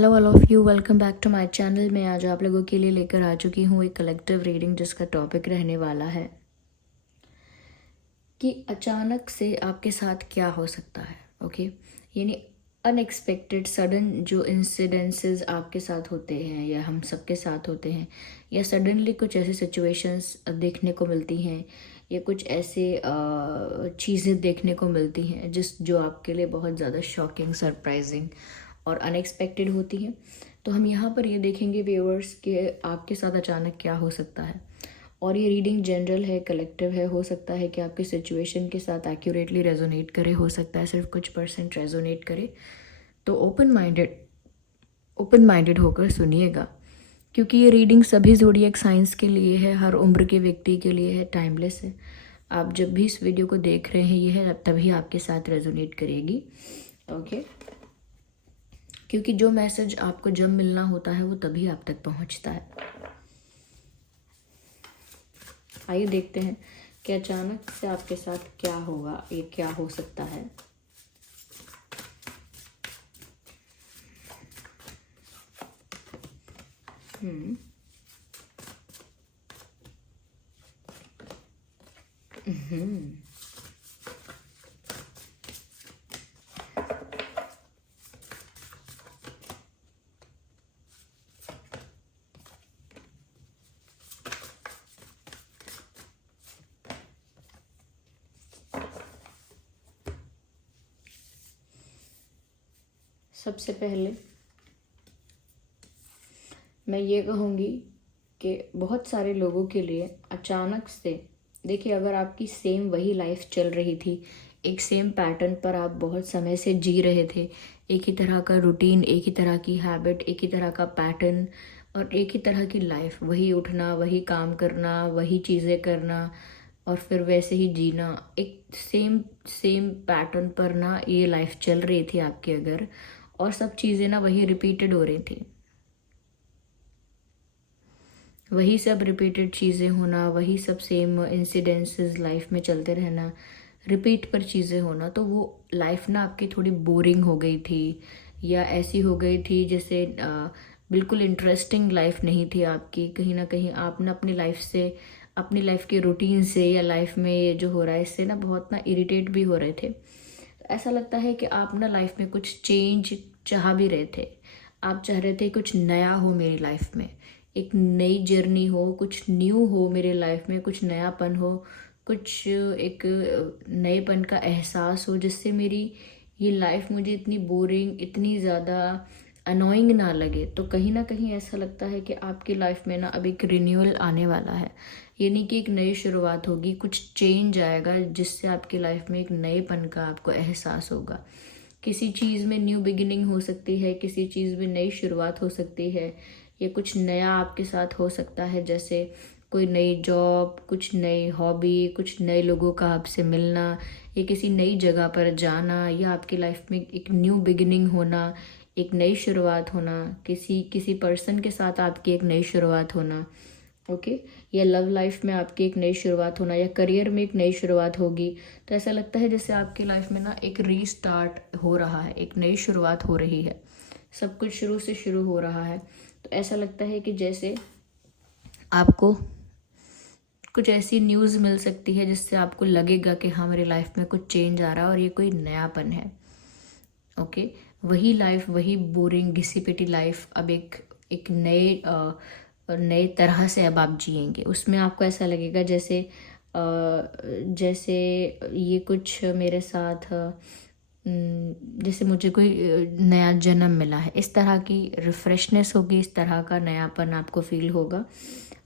Hello all of you, welcome back to my channel. मैं आज आप लोगों के लिए लेकर आ चुकी हूँ एक कलेक्टिव रीडिंग जिसका टॉपिक रहने वाला है कि अचानक से आपके साथ क्या हो सकता है। ओके, यानी अनएक्सपेक्टेड सडन जो इंसिडेंसेस आपके साथ होते हैं या हम सबके साथ होते हैं, या सडनली कुछ ऐसी सिचुएशंस देखने को मिलती हैं या कुछ ऐसे चीज़ें देखने को मिलती हैं जो आपके लिए बहुत ज़्यादा शॉकिंग, सरप्राइजिंग और अनएक्सपेक्टेड होती हैं। तो हम यहाँ पर ये देखेंगे व्यूअर्स कि आपके साथ अचानक क्या हो सकता है। और ये रीडिंग जनरल है, कलेक्टिव है। हो सकता है कि आपकी सिचुएशन के साथ एक्यूरेटली रेजोनेट करे, हो सकता है सिर्फ कुछ परसेंट रेजोनेट करे। तो ओपन माइंडेड होकर सुनिएगा, क्योंकि ये रीडिंग सभी ज़ोडिएक साइंस के लिए है, हर उम्र के व्यक्ति के लिए है, टाइमलेस है। आप जब भी इस वीडियो को देख रहे हैं ये है तभी आपके साथ रेजोनेट करेगी। ओके, क्योंकि जो मैसेज आपको जब मिलना होता है वो तभी आप तक पहुंचता है। आइए देखते हैं कि अचानक से आपके साथ क्या होगा, ये क्या हो सकता है। हम्म हम्म सबसे पहले मैं ये कहूँगी कि बहुत सारे लोगों के लिए अचानक से, देखिए, अगर आपकी सेम वही लाइफ चल रही थी, एक सेम पैटर्न पर आप बहुत समय से जी रहे थे, एक ही तरह का रूटीन, एक ही तरह की हैबिट, एक ही तरह का पैटर्न और एक ही तरह की लाइफ, वही उठना, वही काम करना, वही चीज़ें करना और फिर वैसे ही जीना, एक सेम सेम पैटर्न पर ना ये लाइफ चल रही थी आपकी, अगर, और सब चीज़ें ना वही रिपीटेड हो रही थी, वही सब रिपीटेड चीज़ें होना, वही सब सेम इंसिडेंसेस लाइफ में चलते रहना, रिपीट पर चीज़ें होना, तो वो लाइफ ना आपकी थोड़ी बोरिंग हो गई थी या ऐसी हो गई थी जैसे बिल्कुल इंटरेस्टिंग लाइफ नहीं थी आपकी। कहीं ना कहीं आप ना अपनी लाइफ से, अपनी लाइफ के रूटीन से या लाइफ में ये जो हो रहा है इससे ना बहुत ना इरिटेट भी हो रहे थे। ऐसा लगता है कि आप ना लाइफ में कुछ चेंज चाह भी रहे थे। आप चाह रहे थे कुछ नया हो मेरी लाइफ में, एक नई जर्नी हो, कुछ न्यू हो मेरे लाइफ में, कुछ नयापन हो, कुछ एक नएपन का एहसास हो, जिससे मेरी ये लाइफ मुझे इतनी बोरिंग, इतनी ज़्यादा अनोइंग ना लगे। तो कहीं ना कहीं ऐसा लगता है कि आपकी लाइफ में ना अब एक रिन्यूअल आने वाला है, यानी कि एक नई शुरुआत होगी, कुछ चेंज आएगा जिससे आपकी लाइफ में एक नएपन का आपको एहसास होगा। किसी चीज़ में न्यू बिगिनिंग हो सकती है, किसी चीज़ में नई शुरुआत हो सकती है, या कुछ नया आपके साथ हो सकता है, जैसे कोई नई जॉब, कुछ नई हॉबी, कुछ नए लोगों का आपसे मिलना, या किसी नई जगह पर जाना, या आपकी लाइफ में एक न्यू बिगिनिंग होना, एक नई शुरुआत होना, किसी किसी पर्सन के साथ आपकी एक नई शुरुआत होना। ओके, या लव लाइफ में आपकी एक नई शुरुआत होना, या करियर में एक नई शुरुआत होगी। तो ऐसा लगता है जैसे आपकी लाइफ में ना एक रीस्टार्ट हो रहा है, एक नई शुरुआत हो रही है, सब कुछ शुरू से शुरू हो रहा है। तो ऐसा लगता है कि जैसे आपको कुछ ऐसी न्यूज़ मिल सकती है जिससे आपको लगेगा कि हाँ, मेरी लाइफ में कुछ चेंज आ रहा है और ये कोई नयापन है। ओके, वही लाइफ, वही बोरिंग घिसी पिटी लाइफ अब एक एक नए तरह से अब आप जिएंगे। उसमें आपको ऐसा लगेगा जैसे जैसे ये कुछ मेरे साथ जैसे मुझे कोई नया जन्म मिला है, इस तरह की रिफ्रेशनेस होगी, इस तरह का नयापन आपको फील होगा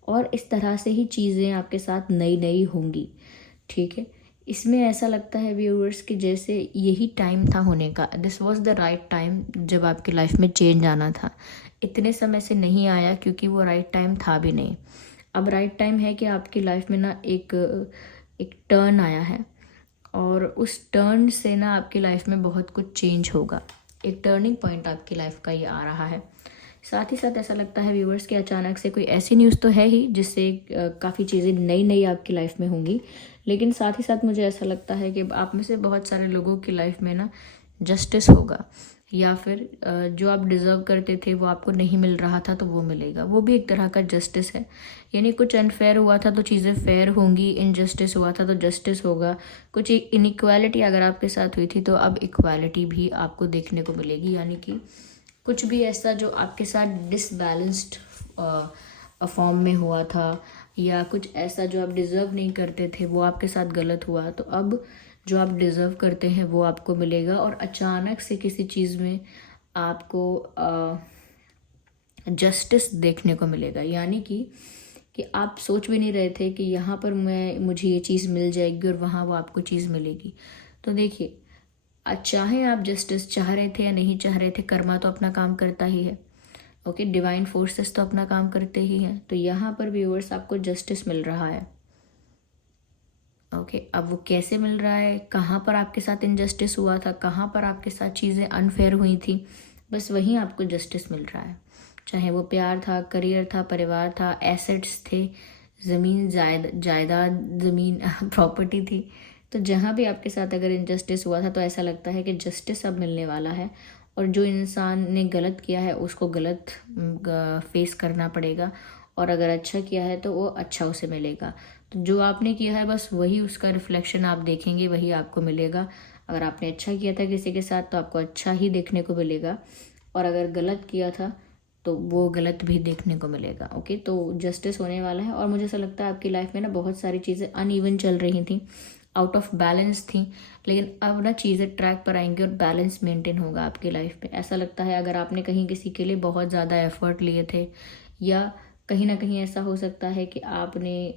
और इस तरह से ही चीज़ें आपके साथ नई नई होंगी। ठीक है, इसमें ऐसा लगता है व्यूअर्स कि जैसे यही टाइम था होने का, this was the right time जब आपकी लाइफ में चेंज आना था। इतने समय से नहीं आया क्योंकि वो राइट टाइम था भी नहीं। अब राइट टाइम है कि आपकी लाइफ में ना एक एक टर्न आया है और उस टर्न से ना आपकी लाइफ में बहुत कुछ चेंज होगा। एक टर्निंग पॉइंट आपकी लाइफ का ये आ रहा है। साथ ही साथ ऐसा लगता है व्यूवर्स कि अचानक से कोई ऐसी न्यूज़ तो है ही जिससे काफ़ी चीज़ें नई नई आपकी लाइफ में होंगी, लेकिन साथ ही साथ मुझे ऐसा लगता है कि आप में से बहुत सारे लोगों की लाइफ में ना जस्टिस होगा, या फिर जो आप डिज़र्व करते थे वो आपको नहीं मिल रहा था तो वो मिलेगा, वो भी एक तरह का जस्टिस है। यानी कुछ अनफेयर हुआ था तो चीज़ें फेयर होंगी, इनजस्टिस हुआ था तो जस्टिस होगा। कुछ इनइक्वालिटी अगर आपके साथ हुई थी तो अब इक्वालिटी भी आपको देखने को मिलेगी। यानी कि कुछ भी ऐसा जो आपके साथ डिसबैलेंस्ड फॉर्म में हुआ था, या कुछ ऐसा जो आप डिज़र्व नहीं करते थे वो आपके साथ गलत हुआ, तो अब जो आप डिज़र्व करते हैं वो आपको मिलेगा। और अचानक से किसी चीज़ में आपको जस्टिस देखने को मिलेगा। यानी कि आप सोच भी नहीं रहे थे कि यहाँ पर मुझे ये चीज़ मिल जाएगी और वहाँ वो आपको चीज़ मिलेगी। तो देखिए, चाहे आप जस्टिस चाह रहे थे या नहीं चाह रहे थे, कर्मा तो अपना काम करता ही है। ओके, डिवाइन फोर्सेस तो अपना काम करते ही हैं। तो यहाँ पर व्यूअर्स आपको जस्टिस मिल रहा है। ओके, अब वो कैसे मिल रहा है, कहाँ पर आपके साथ इनजस्टिस हुआ था, कहाँ पर आपके साथ चीज़ें अनफेयर हुई थी, बस वहीं आपको जस्टिस मिल रहा है। चाहे वो प्यार था, करियर था, परिवार था, एसेट्स थे, ज़मीन जायदाद, ज़मीन प्रॉपर्टी थी। तो जहाँ भी आपके साथ अगर इनजस्टिस हुआ था तो ऐसा लगता है कि जस्टिस अब मिलने वाला है, और जो इंसान ने गलत किया है उसको गलत फेस करना पड़ेगा, और अगर अच्छा किया है तो वो अच्छा उसे मिलेगा। तो जो आपने किया है बस वही उसका रिफ्लेक्शन आप देखेंगे, वही आपको मिलेगा। अगर आपने अच्छा किया था किसी के साथ तो आपको अच्छा ही देखने को मिलेगा, और अगर गलत किया था तो वो गलत भी देखने को मिलेगा। ओके, तो जस्टिस होने वाला है। और मुझे ऐसा लगता है आपकी लाइफ में ना बहुत सारी चीज़ें अनइवन चल रही थी, आउट ऑफ बैलेंस थी, लेकिन अब ना चीज़ें ट्रैक पर आएंगी और बैलेंस मेंटेन होगा आपकी लाइफ में। ऐसा लगता है अगर आपने कहीं किसी के लिए बहुत ज़्यादा एफर्ट लिए थे, या कहीं ना कहीं ऐसा हो सकता है कि आपने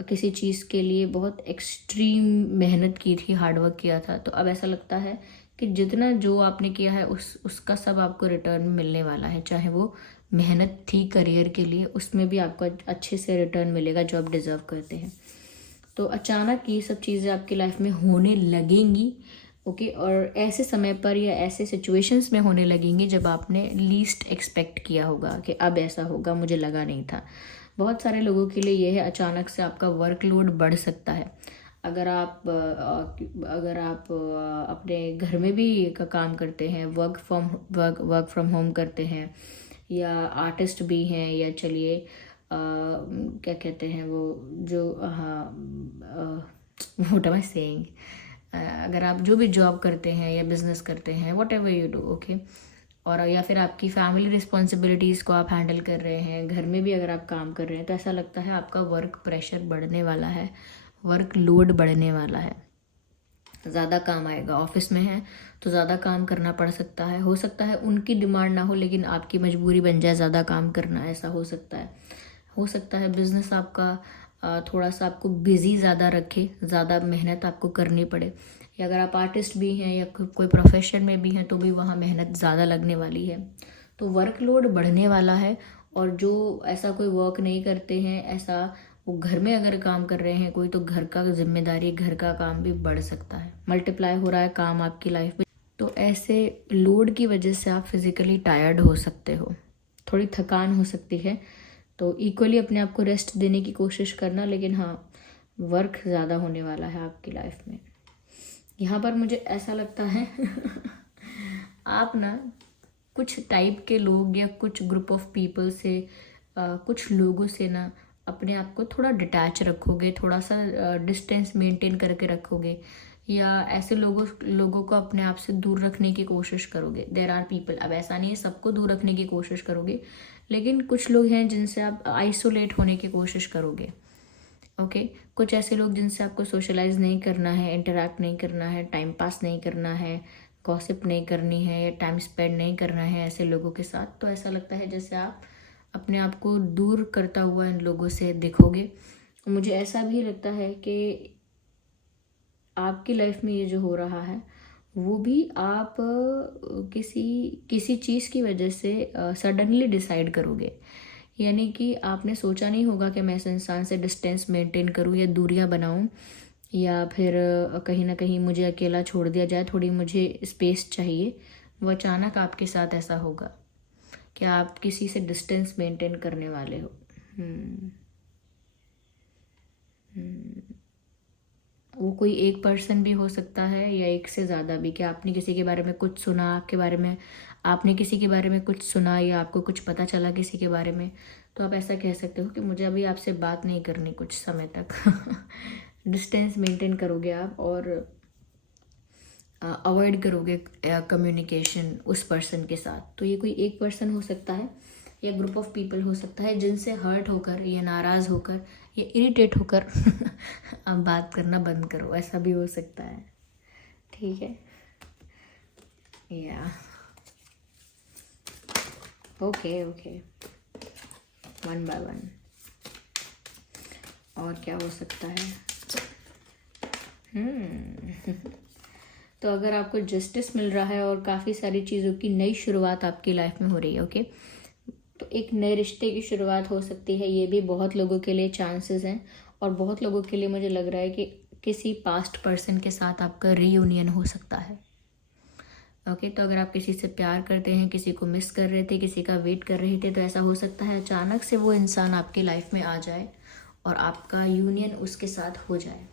किसी चीज़ के लिए बहुत एक्सट्रीम मेहनत की थी, हार्डवर्क किया था, तो अब ऐसा लगता है कि जितना जो आपने किया है उसका सब आपको रिटर्न मिलने वाला है। चाहे वो मेहनत थी करियर के लिए, उसमें भी आपको अच्छे से रिटर्न मिलेगा जो आप डिज़र्व करते हैं। तो अचानक ये सब चीज़ें आपकी लाइफ में होने लगेंगी। ओके, और ऐसे समय पर या ऐसे सिचुएशंस में होने लगेंगी जब आपने लीस्ट एक्सपेक्ट किया होगा कि अब ऐसा होगा, मुझे लगा नहीं था। बहुत सारे लोगों के लिए यह है, अचानक से आपका वर्कलोड बढ़ सकता है। अगर आप अपने घर में भी का काम करते हैं, वर्क फ्रॉम होम करते हैं, या आर्टिस्ट भी हैं, या चलिए क्या कहते हैं वो जो, हाँ, व्हाट एम आई सेइंग, अगर आप जो भी जॉब करते हैं या बिजनेस करते हैं, what ever you do, okay, और या फिर आपकी फैमिली रिस्पॉन्सिबिलिटीज़ को आप हैंडल कर रहे हैं, घर में भी अगर आप काम कर रहे हैं, तो ऐसा लगता है आपका वर्क प्रेशर बढ़ने वाला है, वर्क लोड बढ़ने वाला है, ज़्यादा काम आएगा। ऑफिस में है तो ज़्यादा काम करना पड़ सकता है, हो सकता है उनकी डिमांड ना हो लेकिन आपकी मजबूरी बन जाए ज़्यादा काम करना, ऐसा हो सकता है बिजनेस आपका थोड़ा सा आपको बिजी ज़्यादा रखे, ज़्यादा मेहनत आपको करनी पड़े, या अगर आप आर्टिस्ट भी हैं या कोई प्रोफेशन में भी हैं तो भी वहाँ मेहनत ज़्यादा लगने वाली है। तो वर्कलोड बढ़ने वाला है। और जो ऐसा कोई वर्क नहीं करते हैं, ऐसा वो घर में अगर काम कर रहे हैं कोई, तो घर का जिम्मेदारी, घर का काम भी बढ़ सकता है, मल्टीप्लाई हो रहा है काम आपकी लाइफ में। तो ऐसे लोड की वजह से आप फिजिकली टायर्ड हो सकते हो, थोड़ी थकान हो सकती है। तो इक्वली अपने आप को रेस्ट देने की कोशिश करना, लेकिन हाँ, वर्क ज़्यादा होने वाला है आपकी लाइफ में। यहाँ पर मुझे ऐसा लगता है आप ना कुछ टाइप के लोग या कुछ ग्रुप ऑफ पीपल से, कुछ लोगों से ना अपने आप को थोड़ा डिटैच रखोगे, थोड़ा सा डिस्टेंस मेंटेन करके रखोगे, या ऐसे लोगों को अपने आप से दूर रखने की कोशिश करोगे। देयर आर पीपल, अब ऐसा नहीं है सबको दूर रखने की कोशिश करोगे, लेकिन कुछ लोग हैं जिनसे आप आइसोलेट होने की कोशिश करोगे। ओके, कुछ ऐसे लोग जिनसे आपको सोशलाइज नहीं करना है, इंटरेक्ट नहीं करना है, टाइम पास नहीं करना है, गॉसिप नहीं करनी है, या टाइम स्पेंड नहीं करना है ऐसे लोगों के साथ। तो ऐसा लगता है जैसे आप अपने आप को दूर करता हुआ इन लोगों से दिखोगे। मुझे ऐसा भी लगता है कि आपकी लाइफ में ये जो हो रहा है वो भी आप किसी किसी चीज़ की वजह से सडनली डिसाइड करोगे। यानी कि आपने सोचा नहीं होगा कि मैं इस इंसान से डिस्टेंस मेंटेन करूं या दूरियां बनाऊं, या फिर कहीं ना कहीं मुझे अकेला छोड़ दिया जाए, थोड़ी मुझे स्पेस चाहिए। वो अचानक आपके साथ ऐसा होगा कि आप किसी से डिस्टेंस मेंटेन करने वाले हो। वो कोई एक पर्सन भी हो सकता है या एक से ज़्यादा भी, कि आपने किसी के बारे में कुछ सुना, आपके बारे में आपने किसी के बारे में कुछ सुना या आपको कुछ पता चला किसी के बारे में, तो आप ऐसा कह सकते हो कि मुझे अभी आपसे बात नहीं करनी कुछ समय तक। डिस्टेंस मेंटेन करोगे आप और अवॉइड करोगे कम्युनिकेशन उस पर्सन के साथ। तो ये कोई एक पर्सन हो सकता है या ग्रुप ऑफ पीपल हो सकता है जिनसे हर्ट होकर या नाराज़ होकर या इरिटेट होकर आप बात करना बंद करो, ऐसा भी हो सकता है। ठीक है, या okay okay, one by one. और क्या हो सकता है? तो अगर आपको जस्टिस मिल रहा है और काफ़ी सारी चीज़ों की नई शुरुआत आपकी लाइफ में हो रही है, ओके, तो एक नए रिश्ते की शुरुआत हो सकती है। ये भी बहुत लोगों के लिए चांसेस हैं और बहुत लोगों के लिए मुझे लग रहा है कि किसी पास्ट पर्सन के साथ आपका रीयूनियन हो सकता है। ओके, तो अगर आप किसी से प्यार करते हैं, किसी को मिस कर रहे थे, किसी का वेट कर रहे थे, तो ऐसा हो सकता है अचानक से वो इंसान आपकी लाइफ में आ जाए और आपका यूनियन उसके साथ हो जाए।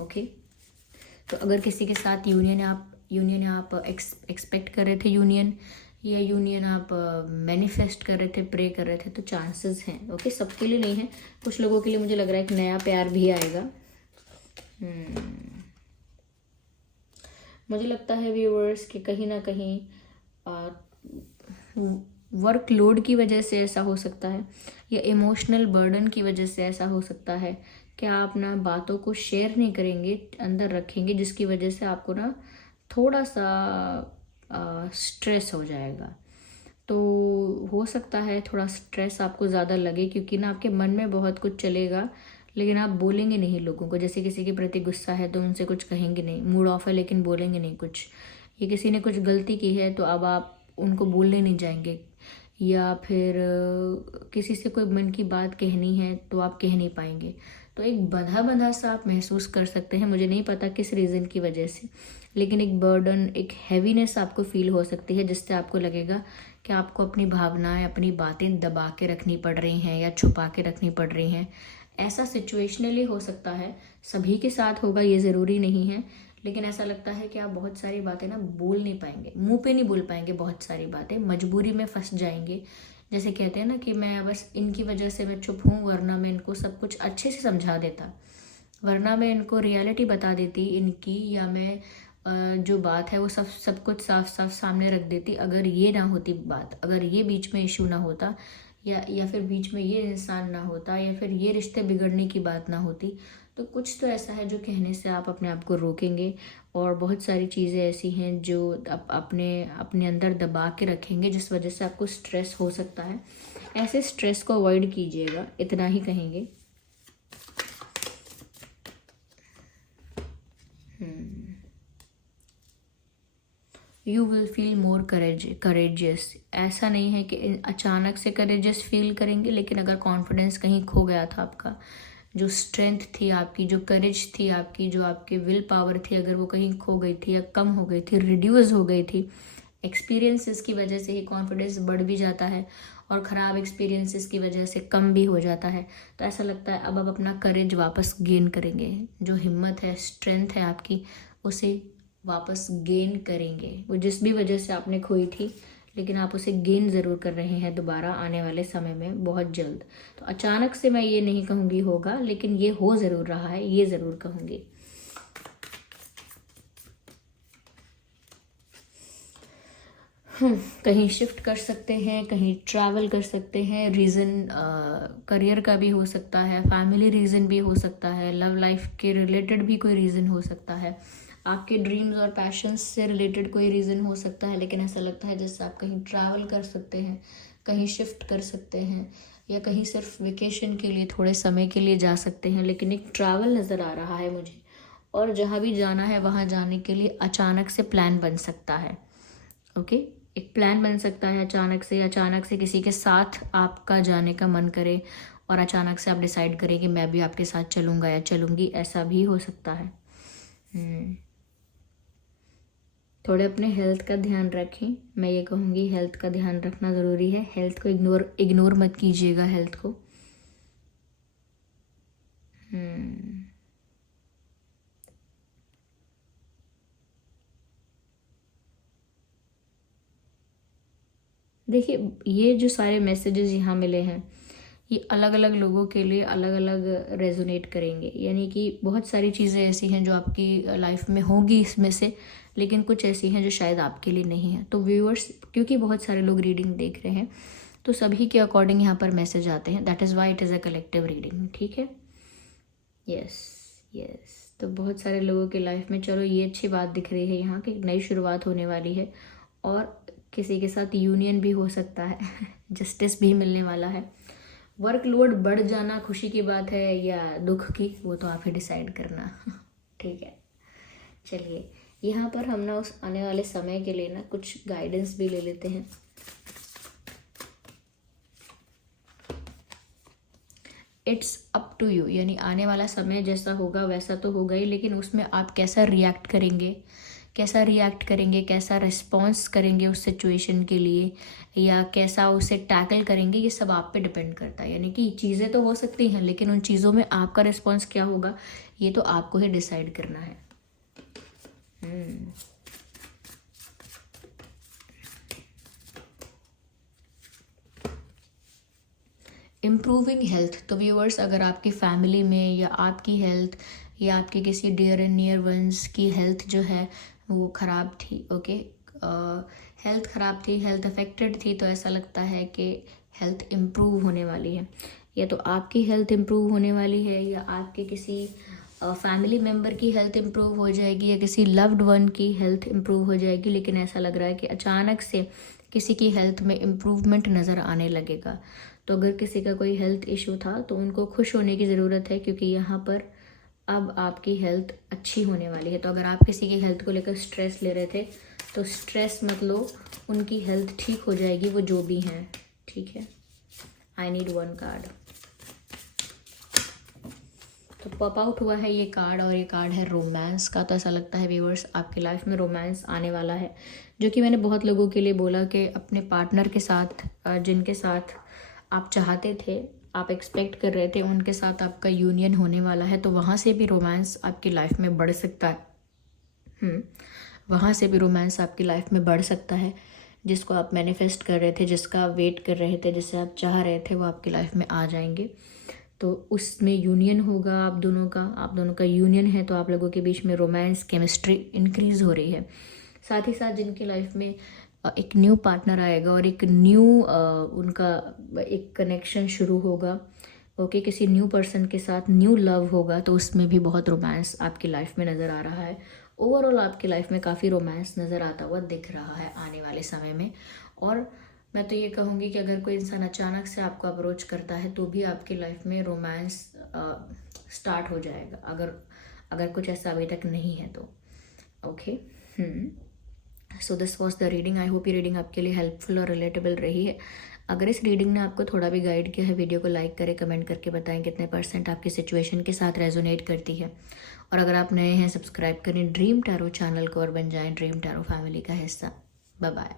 ओके, तो अगर किसी के साथ यूनियन आप एक्सपेक्ट कर रहे थे यूनियन, या यूनियन आप मैनिफेस्ट कर रहे थे, प्रे कर रहे थे, तो चांसेस हैं। ओके, सबके लिए नहीं है, कुछ लोगों के लिए मुझे लग रहा है एक नया प्यार भी आएगा। मुझे लगता है व्यूअर्स कि कहीं ना कहीं वर्कलोड की वजह से ऐसा हो सकता है या इमोशनल बर्डन की वजह से ऐसा हो सकता है कि आप ना बातों को शेयर नहीं करेंगे, अंदर रखेंगे, जिसकी वजह से आपको ना थोड़ा सा स्ट्रेस हो जाएगा। तो हो सकता है थोड़ा स्ट्रेस आपको ज़्यादा लगे, क्योंकि ना आपके मन में बहुत कुछ चलेगा लेकिन आप बोलेंगे नहीं लोगों को। जैसे किसी के प्रति गुस्सा है तो उनसे कुछ कहेंगे नहीं, मूड ऑफ है लेकिन बोलेंगे नहीं कुछ, या किसी ने कुछ गलती की है तो अब आप उनको बोलने नहीं जाएंगे, या फिर किसी से कोई मन की बात कहनी है तो आप कह नहीं पाएंगे। तो एक बंधा बंधा सा आप महसूस कर सकते हैं, मुझे नहीं पता किस रीज़न की वजह से, लेकिन एक बर्डन, एक हैवीनेस आपको फील हो सकती है, जिससे आपको लगेगा कि आपको अपनी भावनाएं, अपनी बातें दबा के रखनी पड़ रही हैं या छुपा के रखनी पड़ रही हैं। ऐसा सिचुएशनली हो सकता है, सभी के साथ होगा ये ज़रूरी नहीं है, लेकिन ऐसा लगता है कि आप बहुत सारी बातें ना बोल नहीं पाएंगे, मुंह पे नहीं बोल पाएंगे, बहुत सारी बातें मजबूरी में फंस जाएंगे। जैसे कहते हैं ना कि मैं बस इनकी वजह से मैं चुप हूँ, वरना मैं इनको सब कुछ अच्छे से समझा देता, वरना मैं इनको रियलिटी बता देती इनकी, या मैं जो बात है वो सब कुछ साफ साफ सामने रख देती। अगर ये ना होती बात, अगर ये बीच में इशू ना होता, या फिर बीच में ये इंसान ना होता, या फिर ये रिश्ते बिगड़ने की बात ना होती, तो कुछ तो ऐसा है जो कहने से आप अपने आप को रोकेंगे, और बहुत सारी चीज़ें ऐसी हैं जो आप अपने अपने अंदर दबा के रखेंगे, जिस वजह से आपको स्ट्रेस हो सकता है। ऐसे स्ट्रेस को अवॉइड कीजिएगा, इतना ही कहेंगे। You will feel more courageous. ऐसा नहीं है कि अचानक से करेजियस फील करेंगे, लेकिन अगर कॉन्फिडेंस कहीं खो गया था आपका, जो स्ट्रेंथ थी आपकी, जो करेज थी आपकी, जो आपकी विल पावर थी, अगर वो कहीं खो गई थी या कम हो गई थी, रिड्यूस हो गई थी, एक्सपीरियंसेस की वजह से ही कॉन्फिडेंस बढ़ भी जाता है और ख़राब एक्सपीरियंसेस की वजह से कम भी हो जाता है। तो ऐसा लगता है अब आप अपना करेज वापस गेन करेंगे, जो हिम्मत है, स्ट्रेंथ है आपकी, उसे वापस गेन करेंगे। वो जिस भी वजह से आपने खोई थी, लेकिन आप उसे गेन ज़रूर कर रहे हैं दोबारा आने वाले समय में, बहुत जल्द। तो अचानक से मैं ये नहीं कहूँगी होगा, लेकिन ये हो ज़रूर रहा है, ये ज़रूर कहूँगी। कहीं शिफ्ट कर सकते हैं, कहीं ट्रैवल कर सकते हैं। रीज़न करियर का भी हो सकता है, फैमिली रीज़न भी हो सकता है, लव लाइफ के रिलेटेड भी कोई रीज़न हो सकता है, आपके ड्रीम्स और पैशंस से रिलेटेड कोई रीज़न हो सकता है। लेकिन ऐसा लगता है जैसे आप कहीं ट्रैवल कर सकते हैं, कहीं शिफ्ट कर सकते हैं, या कहीं सिर्फ वेकेशन के लिए थोड़े समय के लिए जा सकते हैं, लेकिन एक ट्रैवल नज़र आ रहा है मुझे। और जहाँ भी जाना है वहाँ जाने के लिए अचानक से प्लान बन सकता है। ओके, एक प्लान बन सकता है अचानक से किसी के साथ आपका जाने का मन करे, और अचानक से आप डिसाइड करें कि मैं भी आपके साथ चलूँगा या चलूँगी, ऐसा भी हो सकता है। थोड़े अपने हेल्थ का ध्यान रखें, मैं ये कहूँगी हेल्थ का ध्यान रखना ज़रूरी है। हेल्थ को इग्नोर मत कीजिएगा, हेल्थ को। देखिए, ये जो सारे मैसेजेस यहाँ मिले हैं, ये अलग अलग लोगों के लिए अलग अलग रेजोनेट करेंगे। यानी कि बहुत सारी चीज़ें ऐसी हैं जो आपकी लाइफ में होंगी इसमें से, लेकिन कुछ ऐसी हैं जो शायद आपके लिए नहीं है। तो व्यूअर्स, क्योंकि बहुत सारे लोग रीडिंग देख रहे हैं, तो सभी के अकॉर्डिंग यहाँ पर मैसेज आते हैं। That is why it is a collective reading, ठीक है। यस यस, तो बहुत सारे लोगों की लाइफ में, चलो ये अच्छी बात दिख रही है यहाँ कि नई शुरुआत होने वाली है, और किसी के साथ यूनियन भी हो सकता है जस्टिस भी मिलने वाला है। वर्कलोड बढ़ जाना खुशी की बात है या दुख की, वो तो आप ही डिसाइड करना ठीक है। चलिए, यहाँ पर हम ना उस आने वाले समय के लिए ना कुछ गाइडेंस भी ले लेते हैं। इट्स अप टू यू, यानी आने वाला समय जैसा होगा वैसा तो होगा ही, लेकिन उसमें आप कैसा रिएक्ट करेंगे, कैसा रिस्पॉन्स करेंगे उस सिचुएशन के लिए, या कैसा उसे टैकल करेंगे, ये सब आप पे डिपेंड करता है। यानी कि चीज़ें तो हो सकती हैं, लेकिन उन चीज़ों में आपका रिस्पॉन्स क्या होगा, ये तो आपको ही डिसाइड करना है। इम्प्रूविंग हेल्थ, तो व्यूअर्स, अगर आपकी फैमिली में या आपकी हेल्थ या आपके किसी डियर एंड नियर वंस की हेल्थ जो है वो ख़राब थी, ओके, हेल्थ ख़राब थी, हेल्थ अफेक्टेड थी, तो ऐसा लगता है कि हेल्थ इम्प्रूव होने वाली है। या तो आपकी हेल्थ इम्प्रूव होने वाली है, या आपके किसी फैमिली मेम्बर की हेल्थ इम्प्रूव हो जाएगी, या किसी लव्ड वन की हेल्थ इम्प्रूव हो जाएगी। लेकिन ऐसा लग रहा है कि अचानक से किसी की हेल्थ में इम्प्रूवमेंट नज़र आने लगेगा। तो अगर किसी का कोई हेल्थ इशू था तो उनको खुश होने की ज़रूरत है, क्योंकि यहाँ पर अब आपकी हेल्थ अच्छी होने वाली है। तो अगर आप किसी की हेल्थ को लेकर स्ट्रेस ले रहे थे, तो स्ट्रेस मत लो, उनकी हेल्थ ठीक हो जाएगी, वो जो भी हैं, ठीक है। I need one card. तो पॉप आउट हुआ है ये कार्ड, और ये कार्ड है रोमांस का। तो ऐसा लगता है व्यूअर्स, आपकी लाइफ में रोमांस आने वाला है, जो कि मैंने बहुत लोगों के लिए बोला कि अपने पार्टनर के साथ, जिनके साथ आप चाहते थे, आप एक्सपेक्ट कर रहे थे, उनके साथ आपका यूनियन होने वाला है। तो वहाँ से भी रोमांस आपकी लाइफ में बढ़ सकता है। वहाँ से भी रोमांस आपकी लाइफ में बढ़ सकता है। जिसको आप मैनिफेस्ट कर रहे थे, जिसका आप वेट कर रहे थे, जिसे आप चाह रहे थे, वो आपकी लाइफ में आ जाएंगे। तो उसमें यूनियन होगा आप दोनों का यूनियन है, तो आप लोगों के बीच में रोमांस, केमिस्ट्री इंक्रीज़ हो रही है। साथ ही साथ जिनकी लाइफ में एक न्यू पार्टनर आएगा और एक न्यू उनका एक कनेक्शन शुरू होगा, ओके, किसी न्यू पर्सन के साथ न्यू लव होगा, तो उसमें भी बहुत रोमांस आपकी लाइफ में नज़र आ रहा है। ओवरऑल आपकी लाइफ में काफ़ी रोमांस नज़र आता हुआ दिख रहा है आने वाले समय में। और मैं तो ये कहूँगी कि अगर कोई इंसान अचानक से आपको अप्रोच करता है, तो भी आपकी लाइफ में रोमांस स्टार्ट हो जाएगा, अगर कुछ ऐसा अभी तक नहीं है तो, okay. So this was the reading. I hope ये रीडिंग आपके लिए हेल्पफुल और रिलेटेबल रही है। अगर इस रीडिंग ने आपको थोड़ा भी गाइड किया है, वीडियो को लाइक करें, कमेंट करके बताएं कितने % आपकी सिचुएशन के साथ रेजोनेट करती है। और अगर आप नए हैं, सब्सक्राइब करें ड्रीम टैरो चैनल को और बन जाएं ड्रीम टैरो फैमिली का हिस्सा। Bye bye.